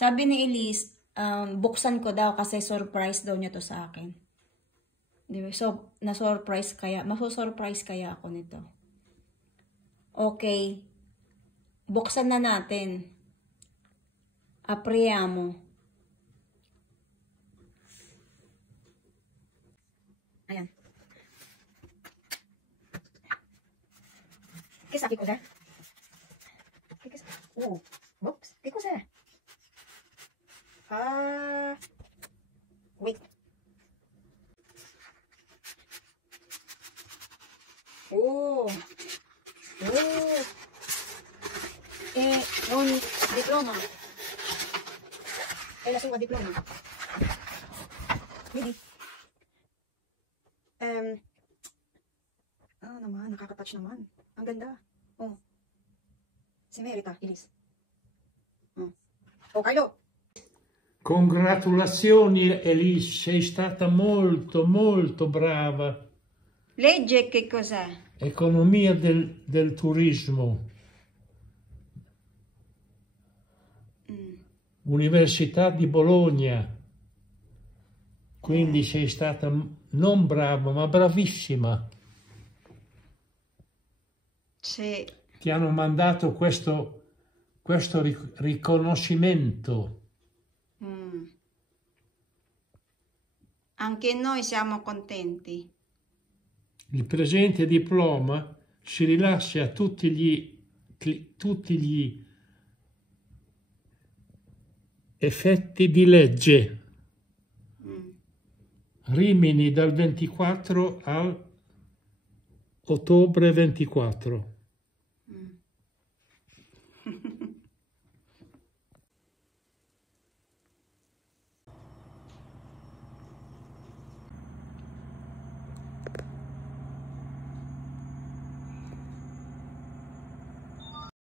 Sabi ni Elise, buksan ko daw kasi surprise daw niya to sa akin. Diba? So, maso-surprise kaya ako nito. Okay. Buksan na natin. Apriamo. Ayan. Che sa che cos'è? Oops, che cos'è? Ah, wait. Oh, è un diploma. È la sua diploma. Vedi? Naman, nakaka-touch naman. Ang ganda. Oh. Si merita, Elise. Oh, Carlo. Congratulazioni Elise, sei stata molto molto brava. Legge che cos'è? Economia del turismo. Università di Bologna. Quindi sei stata non brava, ma bravissima. Sì. Ti hanno mandato questo riconoscimento. Anche noi siamo contenti. Il presente diploma si rilascia a tutti gli effetti di legge. Rimini dal 24 al ottobre 24.